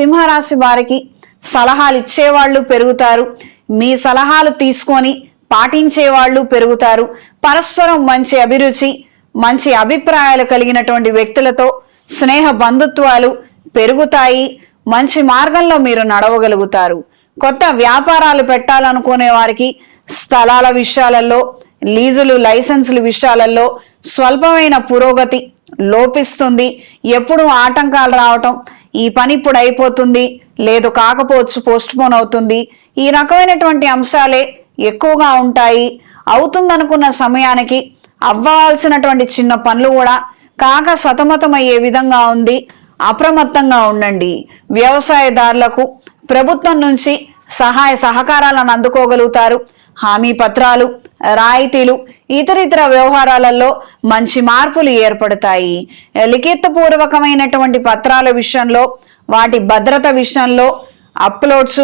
సింహరాశి వారికి సలహాలు ఇచ్చేవాళ్ళు పెరుగుతారు, మీ సలహాలు తీసుకొని పాటించే వాళ్ళు పెరుగుతారు. పరస్పరం మంచి అభిరుచి, మంచి అభిప్రాయాలు కలిగినటువంటి వ్యక్తులతో స్నేహ బంధుత్వాలు పెరుగుతాయి. మంచి మార్గంలో మీరు నడవగలుగుతారు. కొత్త వ్యాపారాలు పెట్టాలనుకునే వారికి స్థలాల విషయాలలో, లీజులు లైసెన్సుల విషయాలలో స్వల్పమైన పురోగతి లోపిస్తుంది. ఎప్పుడు ఆటంకాలు రావటం, ఈ పని ఇప్పుడు అయిపోతుంది, లేదు కాకపోవచ్చు, పోస్ట్ పోన్ అవుతుంది, ఈ రకమైనటువంటి అంశాలే ఎక్కువగా ఉంటాయి. అవుతుందనుకున్న సమయానికి అవ్వాల్సినటువంటి చిన్న పనులు కూడా కాక సతమతమయ్యే విధంగా ఉంది. అప్రమత్తంగా ఉండండి. వ్యవసాయదారులకు ప్రభుత్వం నుంచి సహాయ సహకారాలను అందుకోగలుగుతారు. హామీ పత్రాలు, రాయితీలు, ఇతరితర వ్యవహారాలలో మంచి మార్పులు ఏర్పడతాయి. లిఖితపూర్వకమైనటువంటి పత్రాల విషయంలో, వాటి భద్రత విషయంలో, అప్లోడ్స్,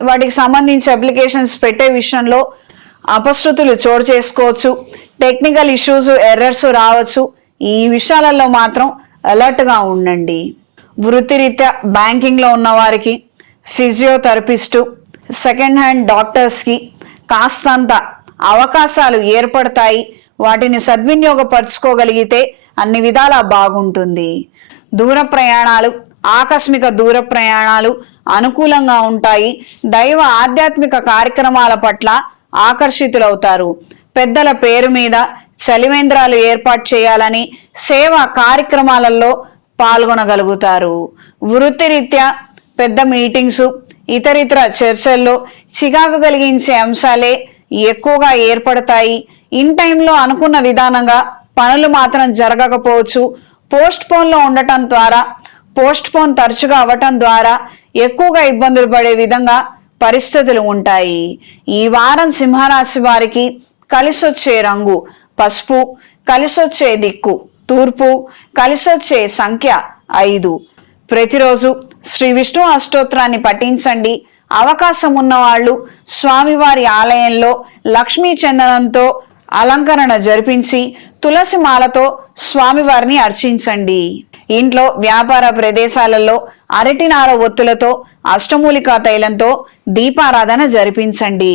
వాటికి సంబంధించి అప్లికేషన్స్ పెట్టే విషయంలో అపశృతులు చోటు చేసుకోవచ్చు. టెక్నికల్ ఇష్యూస్, ఎర్రర్స్ రావచ్చు. ఈ విషయాలలో మాత్రం అలర్ట్గా ఉండండి. వృత్తిరీత్యా బ్యాంకింగ్లో ఉన్న వారికి, ఫిజియోథెరపిస్టు, సెకండ్ హ్యాండ్ డాక్టర్స్కి కాస్తంత అవకాశాలు ఏర్పడతాయి. వాటిని సద్వినియోగపరచుకోగలిగితే అన్ని విధాలా బాగుంటుంది. దూర ప్రయాణాలు, ఆకస్మిక దూర ప్రయాణాలు అనుకూలంగా ఉంటాయి. దైవ ఆధ్యాత్మిక కార్యక్రమాల పట్ల ఆకర్షితులవుతారు. పెద్దల పేరు మీద చలివేంద్రాలు ఏర్పాటు చేయాలని సేవా కార్యక్రమాలలో పాల్గొనగలుగుతారు. వృత్తిరీత్యా పెద్ద మీటింగ్స్, ఇతరితర చర్చల్లో చికాకు కలిగించే అంశాలే ఎక్కువగా ఏర్పడతాయి. ఇన్ టైంలో అనుకున్న విధానంగా పనులు మాత్రం జరగకపోవచ్చు. పోస్ట్ పోన్లో ఉండటం ద్వారా, పోస్ట్ పోన్ తరచుగా అవ్వటం ద్వారా ఎక్కువగా ఇబ్బందులు పడే విధంగా పరిస్థితులు ఉంటాయి. ఈ వారం సింహరాశి వారికి కలిసొచ్చే రంగు పసుపు, కలిసొచ్చే దిక్కు తూర్పు, కలిసొచ్చే సంఖ్య 5. ప్రతిరోజు శ్రీ విష్ణు అష్టోత్తరాన్ని పఠించండి. అవకాశం ఉన్నవాళ్ళు స్వామివారి ఆలయంలో లక్ష్మీ చందనంతో అలంకరణ జరిపించి తులసి మాలతో స్వామివారిని అర్చించండి. ఇంట్లో వ్యాపార ప్రదేశాలలో అరటినార ఒత్తులతో, అష్టమూలికా తైలంతో దీపారాధన జరిపించండి.